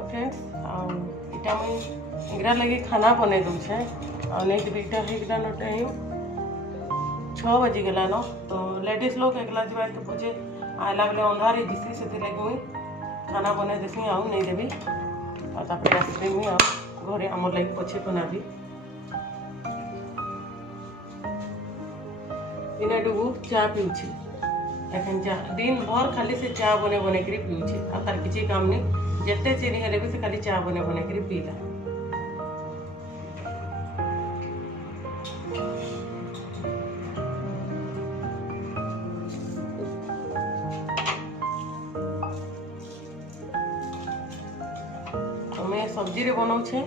Friends इटा मुई इंगरा लगे खाना बने दूचे नहीं इटा होगा न टाइम 6 बजी गलान तो लेडीज लोग एकला जाए तो बुझे आला बेले अंधार दिसी से लगे मुई खाना बने देसी आउ नहीं देवी और आसदेमी घरे आम लगे पछे बनाबी दिने डुबू चा पीऊँ एखन चा दिन भर खाली से चा बने बने कर पीऊँ आ तार किसी काम नहीं जिते चीनी हेले भी से खाली चा बने बने कर पीला मैं सब्जी रे बनाऊे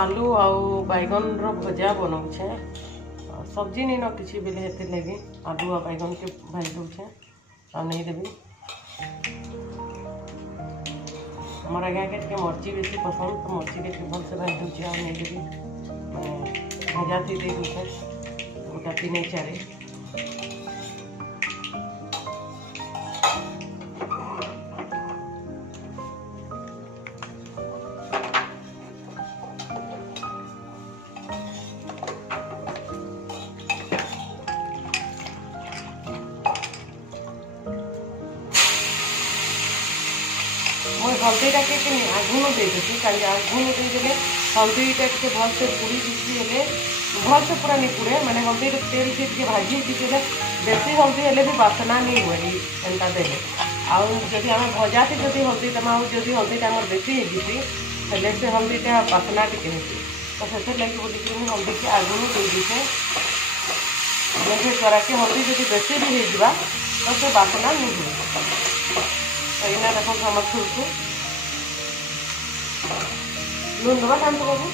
आलू आउ बैगन रो भजा बनाऊे सब्जी नहीं न किसी बेले हेते लगे आलू आ बैगन के भाजी दूचे आ नहीं देवी हमारा गाय के मर्ची बेसी पसंद तो मर्ची के भल से भाजी दूचे आ नहीं देवी भजा थी दे दूचे गोटा 3-4 मुझे हल्दीटा के आघुन दे देती कल आघुन देदेले हल्दीटा के भल से पुड़ी दिखी हेले भल से पूरा नहीं पुड़े मैंने हल्दी तेल से भाजी दीजिए बेसी हल्दी हेले भी बासना नहीं हुए एंता देले आदि आम भजा थी जब हल्दी दमा जब हल्दीटा आम बेसी होगी हेले से हल्दीटा बासना टी तो से लगे बोलिक हल्दी के आघुन दे दीचे द्वारा कि हल्दी जब बेसी भी होगा तो से बासना नहीं हुए तो इना देखो हम छुड़कू लून दबा काम तो बाबू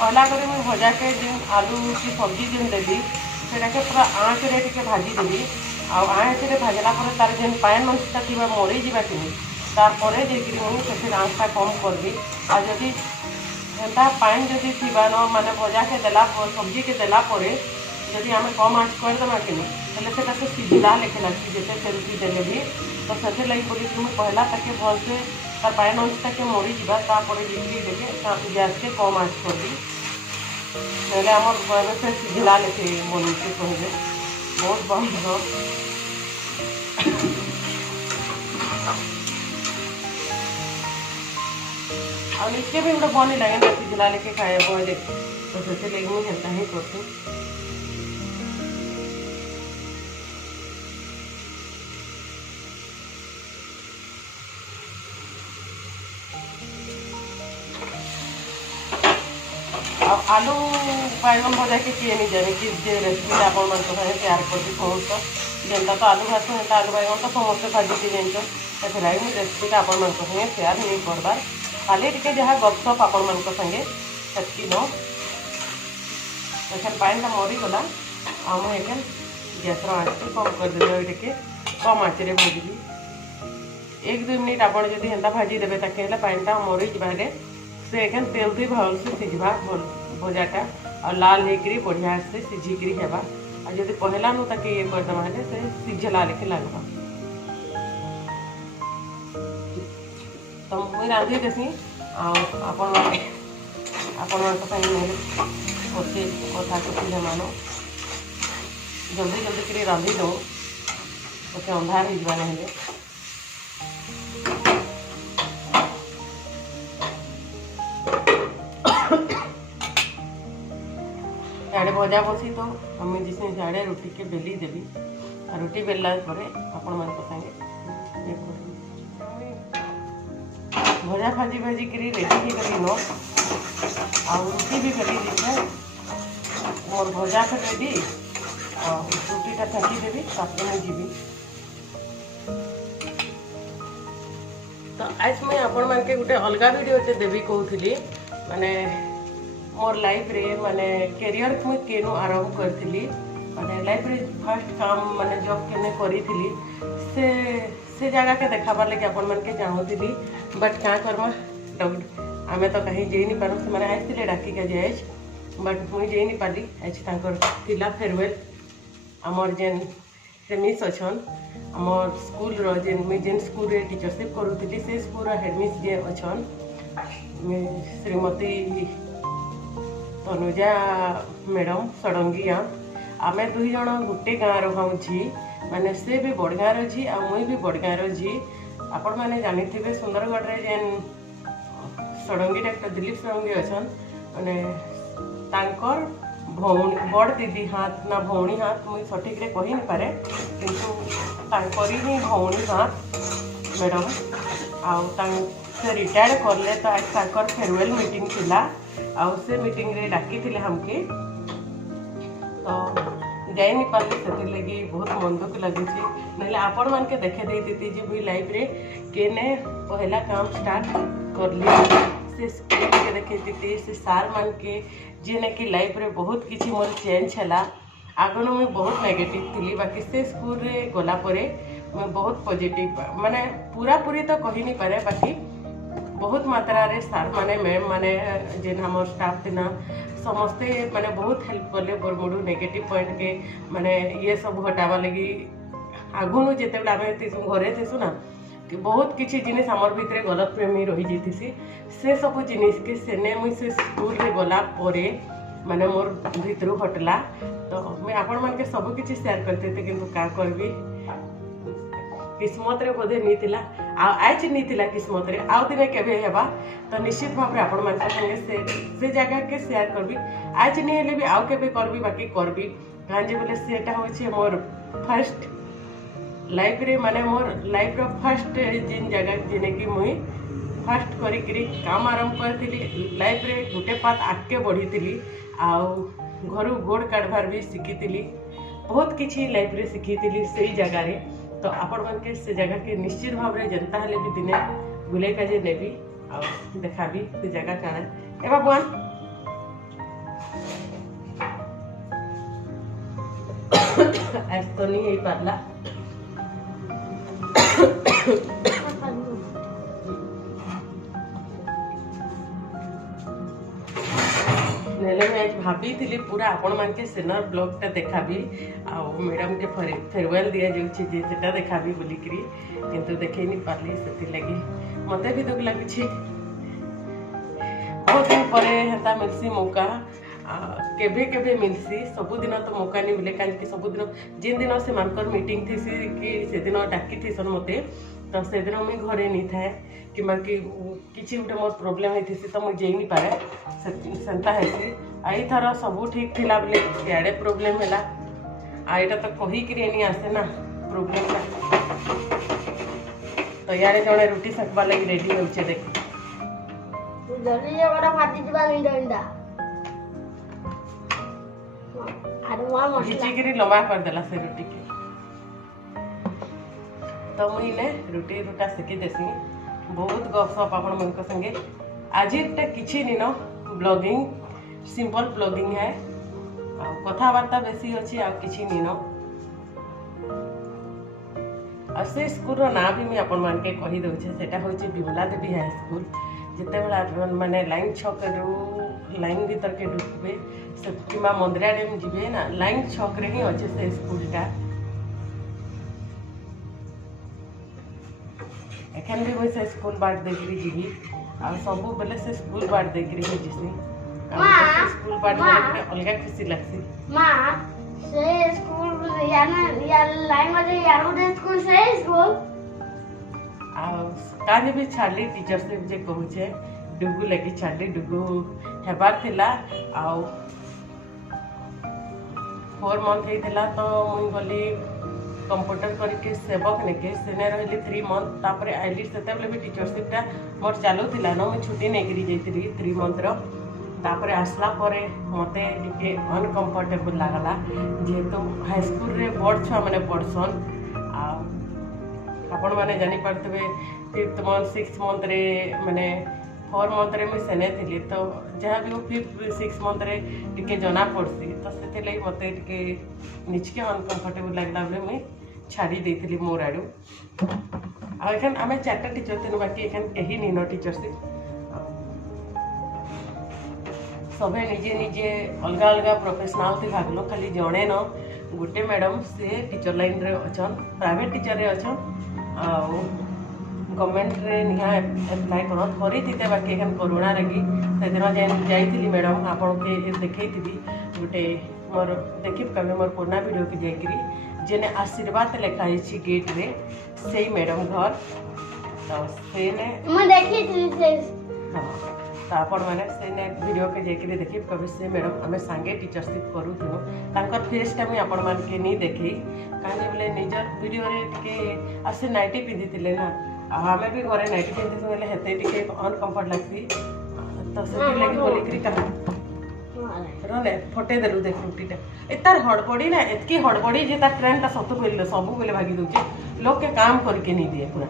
पहला कर मुझे भजा के जो आलू की सब्जी जो देवी से पूरा आँच रे टिके भाजी देवी आँच रे भाजला पर तार जेन पान अंशटा थी मरी जावा कि तापर मुझे आँचटा कम करबी आ जदि एंता पान जदि थी न माने भजा के देला सब्जी के देला जदि आम कम आँच करदेमा कि से सीझला लेके लगे जिते तेल भी देले भी तो से लगे बोली मुझे पहला ताके भल से तार पान अंशटा के मरी जापर देखे गैस के कम आँच करबी ना आम घर से सीझला लेके बनी कहले बहुत बंद निश्चय भी गोटे बनी लगे ना सीझला लेके खाए बोले तो से लगे मुझे हेल्ता ही करती आलू बैगन भजा के किए नहीं जाने कि रेसिपी आपण मान शेयर करती समस्त जेनता तो आलू भाजो हेल्ला आलू बैगन तो समस्ते भाजी जान से रेसिपीटा आपण मान शेयर नहीं करबार खाली टे जहाँ गपसप आपण मान संगे सेटकी न एखन पानी मरीगला आम एखन गैस आँच कम करदे टे कम आँच रे भाजी 1-2 मिनिट आप हेन्ता भाजी देवे ताकि पानीटा मरी जाए से एखन तेल भी भल से सीझा भजाटा और लाल होकर बढ़िया से सीझिकी हेबा आ जब पहला नु ताके ये करदमा से सीझला लेके लगवा तो मुझे रांधि देसी आपण अच्छे कथा कथी मान जल्दी जल्दी कर रांधि दो तो अंधार हो ना साढ़े भजा बसी तो हमें जिसमें साढ़े रोटी के बेली देवी रुटी बेलला परे आपण मान संगे भजा भाजी भाजी करी रेडी ही करी नो आ रुटी भी करी दीजिए मोर भजा फिर रेडी रुटीटा फेंकी देवी तापर मुझे जीवी तो आज मुझे आपण मान के गोटे अलग वीडियो देवी कहूली माने मोर लाइफ रे माने कैरियर मुझे केनु आरंभ करी माने लाइफ रे फर्स्ट काम माने जॉब केने करी से जगह के देखाबार लगे आपण मान के चाहूली बट क्या करमा आमे तो कहीं जाई नहीं पारू से माने आइले डाकी के जाए बट मुझे जाई नहीं पाली आज तांकर थिला फेयरवेल आमर जेन मिस अच्छन आमर स्कूल रो जेन मुझे जेन स्कूल रे टीचरशिप करूली से स्कूल हेड मिस जे अच्छन श्रीमती तनुजा मैडम सड़ंगिया आमे दुई जन गोटे गाँव रोची माने से भी बड़ गाँव झी आ मुई भी बड़ गाँव झी आपण मैंने जानी थे सुंदरगढ़ रे जेन सड़ंगी डाक्टर दिलीप सड़ंगी अच्छन माने तांकर भौणी बड़ दीदी हाथ ना भौणी हाथ मुई सठिक रे कही नहीं पारे किंतु तांकरी ही भौणी हाथ मैडम आउ से रिटायर्ड करले तो आज तांकर फेयरवेल मीटिंग थिला आउ से मीटिंग रे डाकी थिले हमके तो जाई नहीं पारे से लगी बहुत मन दुख लगी ना आपण मान के देखे देती जी मुई लाइफ रे केने पहला काम स्टार्ट करली से स्कूल के देखे देती से सार मान के जे कि लाइफ रे बहुत किसी मोर चेंज है आगन मुझे बहुत नेगेटिव थी बाकी से स्कूल रे गला परे मैं बहुत पॉजिटिव माने पूरा पूरी तो कही नहीं पारे बाकी बहुत मात्रा रे सार माने मैम माने जेन हमर स्टाफ थिना समस्ते माने बहुत हेल्प कले बरमुडू नेगेटिव पॉइंट के माने ये सब हटावा लगी आगुनु जेते आमे घरे थीसु ना कि बहुत किसी जिनिस आमर भितर गलत प्रेमी रही जाती से सब जिनिस के सेने मुई से स्कूल रे गला परे माने मोर भितर हटला तो मैं आपण मान के सब किसी शेयर करते थे किंतु का करबी किस्मत रे बोधे नी थिला आज नी थिला किस्मत रे आउ दिने केबे हेबा तो निश्चित भाव रे आपण मान संगे से जगह के शेयर करबी आज नी हेले भी आउ केबे करबी बाकी करबी काहे जे बोले सेटा होछि मोर फर्स्ट लाइफ रे माने मोर लाइफ रो फर्स्ट जिन जगह जिने कि मुई फर्स्ट करी काम आरंभ करथिली लाइफ रे गोटे पात आगे बढ़ी आउ घरू गोड़ काढ़बार भी शिखी बहुत किसी लाइफ रे शिखी से जगह रे तो आपण मन के से जगह के निश्चित भाव रे जनता हेले भी दिने बुले का जे नेबी आ देखाबी से जगह काना एबा बुआन आज तो नहीं ही पारला नेले मैं आज भाभी थी पूरा आपण मान के सेनर ब्लॉग टा देखाबी आ मैडम के फेयरवेल दिया जाउछि जे सेटा देखाबी बोली करी किंतु देखै नहीं पारली सेति लगी मते भी दुख लागी बहुत दिन परे हेता मिलसी मौका केबे केबे मिलसी सबुदिन तो मौका नहीं मिले कहीं सबुदिन जिन दिन से मानकर मीटिंग थी कि से दिन डाकी थी मते तो से दिन मुझे घरे नहीं थाए कि किसी गोटे मोर प्रोब्लेम होती तो मुझे जाई नहीं पारे सेंता है आई थर सब ठीक थिला बोले इे प्रोब्लेम है आईटा तो कहीकि नहीं आसे ना प्रोब्लेम तो यारे जड़े रुटी सकवा लगी रेडी होचे देख खिचिकी लम्बा करदेला से रुटी के तो मुझे रुटी रुटा सेकी देसी बहुत गपसप आपण मन संगे आज किसी दिन ब्लॉगिंग सिंपल ब्लॉगिंग है कथबार्ता बेसी अच्छी किसी दिन से स्कूल ना भी मुझे आपण मान के कही दौचे सेटा होचे विमला देवी हाई स्कूल जिते बड़ा माने लाइन छक लाइन भीतर के ढुकबे कि मंदिरा डेम जीवे ना लाइन छक रे ही अच्छे से स्कूलटा एखन भी मुझे से स्कूल बाट देखी जीवी आ सब बेले से स्कूल बाट देखी जीसी स्कूल बाट अलग खुशी लगसी मां से स्कूल या लाइन में यार स्कूल से स्कूल आ काजे भी छाड़ी टीचरशिप जे कहूचे डुगु लगी छाड़ी डुगु हेबार थिला आ 4 मंथ होता तो मुई गली कंप्यूटर करके सेवक नेके सेने रही 3 मंथ तापर आइली से भी टीचरशिपटा मोर चलूला न मुझे छुट्टी नहीं जाइली 3 मंथ तापर आसला परे मते टिके अनकंफर्टेबल लागला जेहेतु हाईस्कूल रे बड़ छुआ मैंने पढ़सन आपण मैंने जानी पारते 5th मंथ 6th मंथ रे मैंने 4 मंथ रे मुझे सेने थी तो जहाँ भी 5th 6th मंथ रे टिके जना पड़सी तो से मत टिके निजके अनकंफर्टेबल लगला बेले मुई छाड़ी देती मोर आड़ू आखान आम 4टा टीचर थे बाकी एखान कहीं नीन टीचरशिप सभे निजे निजे अलग अलग प्रोफेशनल थी भागलो खाली जड़े न गोटे मैडम से टीचर लाइन रे अच्छन प्राइवेट टीचर रे अच्छन गवर्नमेंट रे निहा एप्लाई कर थरी थी बाकी एखान कोरोना लगी से दिन जाइली मैडम आपन के देखी गोटे मोर देखी कभी मोर पुराना वीडियो के जाकरी जेने आशीर्वाद लिखाई गेट रे से मैडम घर तो सेने हाँ तो आपण मैंने से वीडियो के जाकरी देखी कभी से मैडम आम सांगे टीचरशिप करूँ फेसटा मुझे आपण मान के नहीं देखी कहीं बोले निजर वीडियो टे आसे नाइटी पिंधि ना आम भी घरे नाइटी पिंधि बोले हेते टे अनकंफर्ट लगती तो से लगी बोलिकी रने फटे देलु देख रुटीटा एतार हड़बड़ी ना एतकी हड़बड़ी जे तार ट्रेन ता सतु बेले सब बेले भागी दउचे लोग के काम करके नहीं दिए पूरा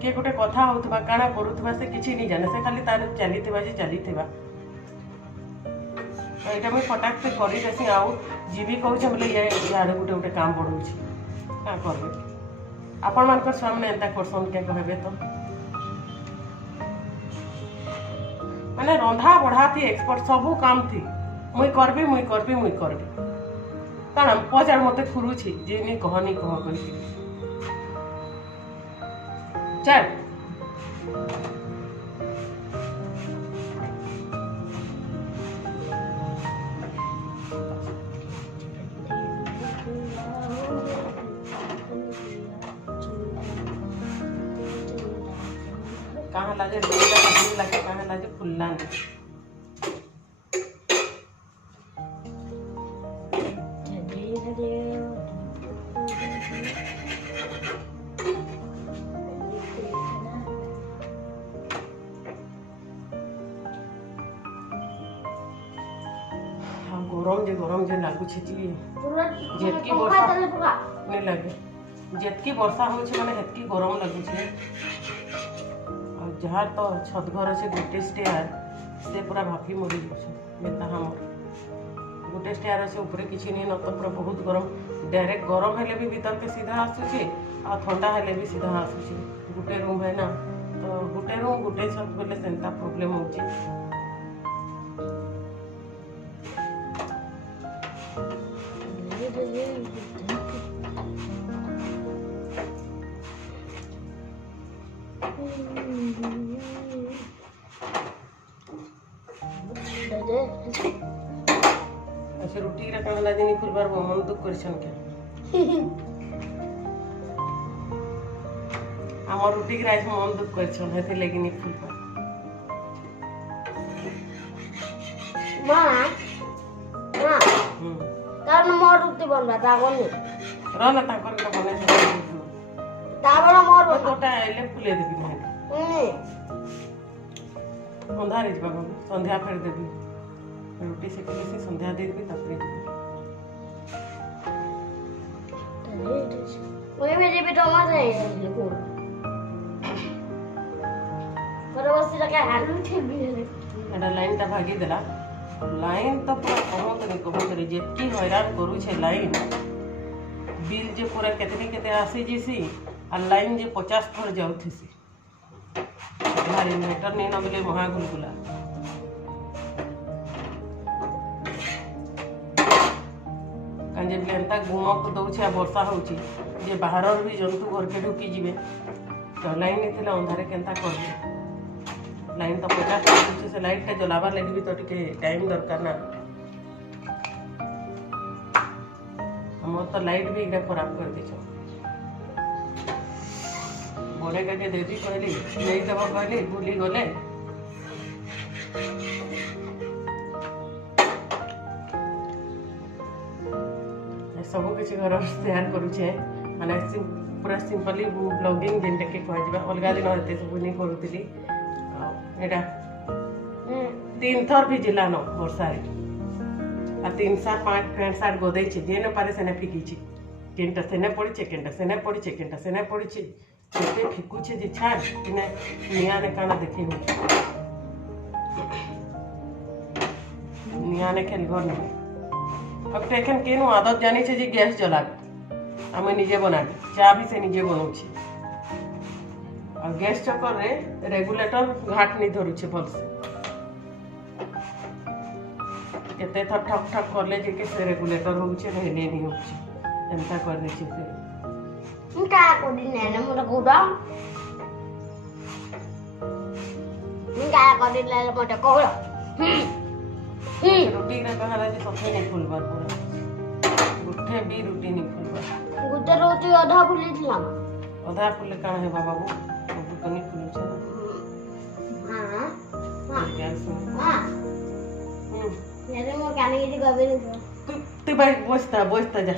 के गोटे कथा होतबा काना करूतबा से किछि नहीं जाने से खाली तार चलीथिबा जे चलीथिबा एटा मैं फटाक से करी देसी आउ जीवी कहू छ बोले यार गोटे गोटे काम बढ़उछि का करबे आपण मानकर सामने एंता करसन के कहबे तो माने रंधा बढ़ा थी एक्सपर्ट सबू काम थी मुई करबी काना पचार मते खुरुछि जे नहीं कह कहि चल कहाँ लागे लगे कहाँ लागे फुल्ला नहीं गरम जे लगुचे जेतकी वर्षा नहीं लगे जेतकी वर्षा होछे माने हेतकी गरम लगुचे जहाँ तो छत घर अच्छे गोटे स्टेयर से पूरा भाफी मरी जाता हमर गोटे स्टेयर अच्छे ऊपर किसी नहीं न तो पूरा बहुत गरम डायरेक्ट गरम हेले भी भीतर के सीधा आसूचे आ ठंडा हेले भी सीधा आसूचे गोटे रूम है ना तो गोटे रूम गोटे छत बोले सेंता प्रॉब्लम होची अच्छा रुटी रा काला दिन फुलबार मन दुख करछन के हमर रुटी के आज मन दुख करछन हेते लेकिन नहीं फुलबार मां कारण मोर रुटी बनबा तागोनी रहना ताकर के बने से ताबरा मोर तोटा आइले फुले देबी नहीं अंधार इज बाबा संध्या फेर देबी रोटी से के से संध्या दे देबी तपरे ओए मेरे भी टमाटर है देखो पर बस लगा आलू ठीक भी है एटा लाइन ता भागी देला लाइन तो पूरा कहत नहीं जेतकी हैरान करू छे लाइन बिल जे पूरा केते आसी जीसी आ लाइन जे 50 थर जाउथसी हमारे इन्वर्टर नहीं न मिले महा गुलगुला कंजे बिले एंता गुमक दउछे आ वर्षा होउची जे बाहर भी जंतु घर के ढुकी जीवे तो लाइन नहीं थिला अंधारे केंता करबे लाइन तो 50 थर से लाइट टा जलाबार लगी भी तो टिके टाइम दरकार ना हमर तो लाइट भी इडा खराब कर देछो बोले के देवी कहली नहीं देव कहली भूली गले सब किसी घर शेयर करुचे माने पूरा सिंपली ब्लॉगिंग जेनटा के कहजिबा अलगा दिन एते सब नहीं करूतिली एटा 3 थर भिजिला न वर्षा रे आ 3-5 पैंट सार्ट गोदेछि जेने पारे सेने फिकिछि केनटा सेने पड़िछे केनटा सेने पड़िछे केनटा सेने पड़िछे केते फिकुछे जे छाड़ किने निया ने काना देखि निया ने खेल घर नहीं अब टेकन केनु आदत जानी छे जे गैस जला आमे निजे बनाबी चा भी से निजे बनाउछि आ गैस चक्कर रे रेगुलेटर घाट नहीं धरुछे भलसे केते थर ठक ठक करले जे के से रेगुलेटर होउछे हेले नहीं होउछे एमता कर दै छै से का को दिन ने मोर कोडा का को दिन ले मोर कोडा रोटी रे कहाला जे सफे नहीं फुलबार पूरा गुठे भी रोटी नहीं फुलबार गुटे रोटी आधा फुली थिला आधा फुले काना है बाबू बाबू तो नहीं फुलु छै हां हां गैस हां मो काने की गबे तू भाई बसता जा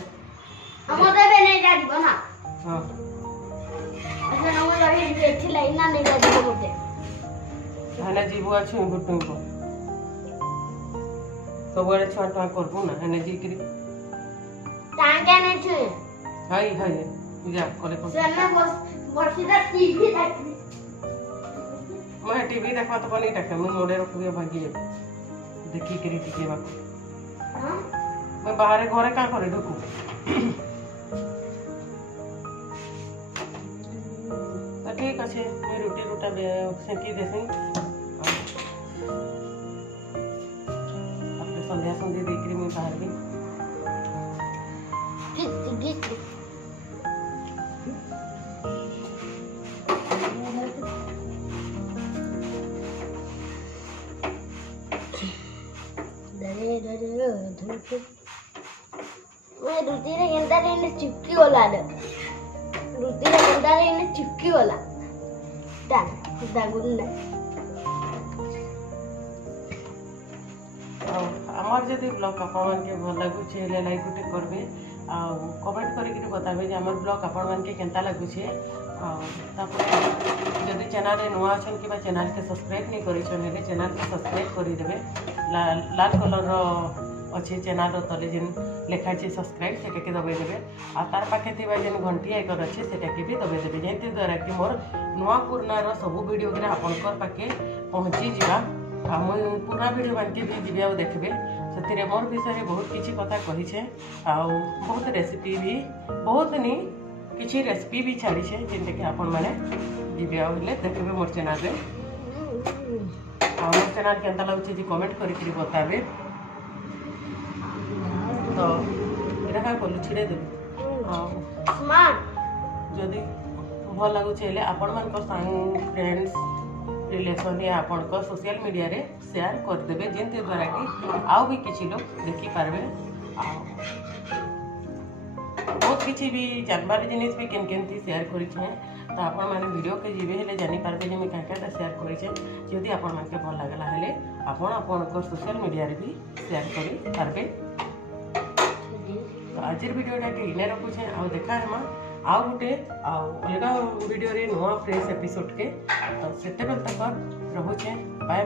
हमरे बे नहीं जा दिबो ना हां अच्छा ना मोर रही जेठी लाइना नहीं जा दिबो मोते हाना जीवो अछि गुटुं को सबरे छुआ करबो ना हेने जी करी टांगे नहीं छु हाय हाय जा कले को सन्ना बसीदा टीवी देखी मैं टीवी देखवा तो बनी टके मैं मोड़े रखबे भागी देखी करी टिके बा हां मैं बाहर घरे का करे ढुकू तो ठीक अच्छे मैं रोटी रोटा सेकी देसी अपने संध्या संध्या देख मैं बाहर भी गिट मैं रुति रे गेंदा रे ने चिपकी वाला दे रुति रे गेंदा रे ने चिपकी वाला दागुन आमर जदि ब्लॉग आपण के भल लगुचे ले लाइक गुटे करबे आ कमेंट करिक बताबे जे हमर ब्लॉग आपण मान के केनता लगुचे आ तापर जदि चैनल रे नुआ अछन कि चैनल के सब्सक्राइब नहीं करि छन ले चैनल के सब्सक्राइब करि देबे लाल कलर रो अच्छे चैनल रो तले जेन लेखा छै सब्सक्राइब सेटा के दबे देबे आ तार पाखे थिबा जेन घंटी आइकन अच्छे सेटा के भी दबे देबे जेंति द्वारा कि मोर नुआ पुरना रो सब वीडियो के आपनकर पाखे पहुंची जिबा आ मुई पुरा वीडियो बांकी भी जीवे आ देखबे से मोर विषय बहुत किसी कथा कही छे आ बहुत रेसिपी भी बहुत नहीं किसी रेसिपी भी छाड़ी छे जेंते कि आपण माने जीवे आ देखबे मोर चैनल रे आ मोर चैनल केनता लागुचे जे कमेंट करिकरी बताबे तो एटा का कोलु छिड़े देबे मां जदी भल लागुचे ले आपण मान को संग फ्रेंड्स रिलेशन या आपण को सोशल मीडिया रे शेयर कर देबे जेंते द्वारा कि आउ भी किछि लोग देखि पारबे बहुत किछि भी जानबार जिनिस भी केन केन थी शेयर करि छै तो आपण माने वीडियो के जीवे हेले जानि पारबे जे मैं काका शेयर करि छै जदी आपण मान के भल लागला हेले आपण को सोशल मीडिया रे भी शेयर करि पारबे तो आजर वीडियोटा के इने रखु छै आ देखा हेमा आउ गुटे अलग वीडियो रे नुआ फ्रेश एपिसोड के तो सेते बेल तक रहू छै बाय।